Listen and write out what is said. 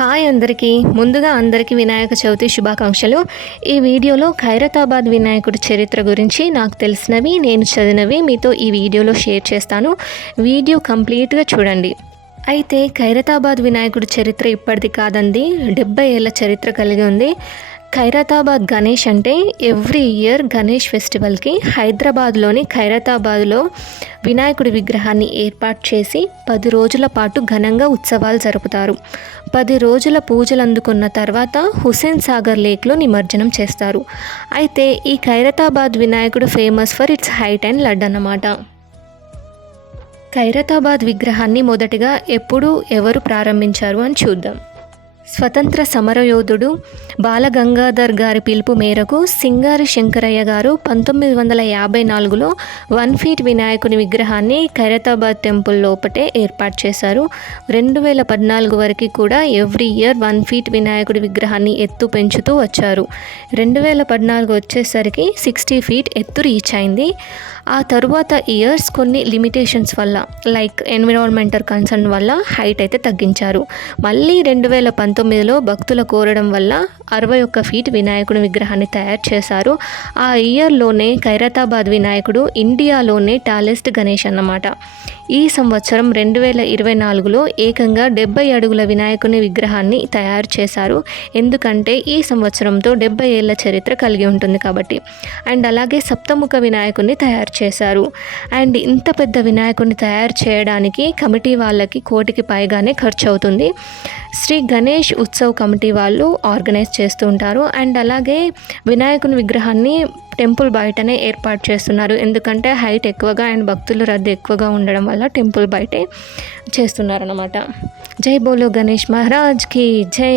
Hi ముందుగా అందరికీ వినాయక చవితి శుభాకాంక్షలు. ఈ వీడియోలో ఖైరతాబాద్ వినాయకుడి చరిత్ర గురించి నాకు తెలిసినవి, నేను చదివినవి మీతో ఈ వీడియోలో షేర్ చేస్తాను. వీడియో కంప్లీట్గా చూడండి. అయితే ఖైరతాబాద్ వినాయకుడి చరిత్ర ఇప్పటిది కాదండి, 70 ఏళ్ళ చరిత్ర కలిగి ఉంది. ఖైరతాబాద్ గణేష్ అంటే ఎవ్రీ ఇయర్ గణేష్ ఫెస్టివల్కి హైదరాబాద్లోని ఖైరతాబాద్లో వినాయకుడి విగ్రహాన్ని ఏర్పాటు చేసి 10 రోజుల పాటు ఘనంగా ఉత్సవాలు జరుపుతారు. 10 రోజుల పూజలు అందుకున్న తర్వాత హుస్సేన్ సాగర్ లేక్లో నిమజ్జనం చేస్తారు. అయితే ఈ ఖైరతాబాద్ వినాయకుడు famous for its height and laddu అన్నమాట. ఖైరతాబాద్ విగ్రహాన్ని మొదటిగా ఎప్పుడు ఎవరు ప్రారంభించారు అని చూద్దాం. స్వతంత్ర సమరయోధుడు బాలగంగాధర్ గారి పిలుపు మేరకు సింగారి శంకరయ్య గారు 1954లో 1 ఫీట్ వినాయకుని విగ్రహాన్ని ఖైరతాబాద్ టెంపుల్ లోపటే ఏర్పాటు చేశారు. 2014 వరకు కూడా ఎవ్రీ ఇయర్ 1 ఫీట్ వినాయకుడి విగ్రహాన్ని ఎత్తు పెంచుతూ వచ్చారు. 2014 వచ్చేసరికి 60 ఫీట్ ఎత్తు రీచ్ అయింది. ఆ తరువాత ఇయర్స్ కొన్ని లిమిటేషన్స్ వల్ల లైక్ ఎన్విరాన్మెంటల్ కన్సర్న్ వల్ల హైట్ అయితే తగ్గించారు. మళ్ళీ 2019లో భక్తుల కోరడం వల్ల 61 ఫీట్ వినాయకుడి విగ్రహాన్ని తయారు చేశారు. ఆ ఇయర్లోనే ఖైరతాబాద్ వినాయకుడు ఇండియాలోనే టాలెస్ట్ గణేష్ అన్నమాట. ఈ సంవత్సరం 2024లో ఏకంగా 70 అడుగుల వినాయకుని విగ్రహాన్ని తయారు చేశారు. ఎందుకంటే ఈ సంవత్సరంతో 70 ఏళ్ళ చరిత్ర కలిగి ఉంటుంది కాబట్టి. అండ్ అలాగే సప్తముఖ వినాయకుడిని తయారు చేశారు. అండ్ ఇంత పెద్ద వినాయకుడిని తయారు చేయడానికి కమిటీ వాళ్ళకి 1 కోటికి పైగానే ఖర్చు అవుతుంది. శ్రీ గణేష్ ఉత్సవ్ కమిటీ వాళ్ళు ఆర్గనైజ్ చేస్తూ ఉంటారు. అండ్ అలాగే వినాయకుని విగ్రహాన్ని టెంపుల్ బయటనే ఏర్పాటు చేస్తున్నారు. ఎందుకంటే హైట్ ఎక్కువగా అండ్ భక్తుల రద్దీ ఎక్కువగా ఉండడం వల్ల టెంపుల్ బయటే చేస్తున్నారన్నమాట. జై బోలో గణేష్ మహారాజ్కి జై.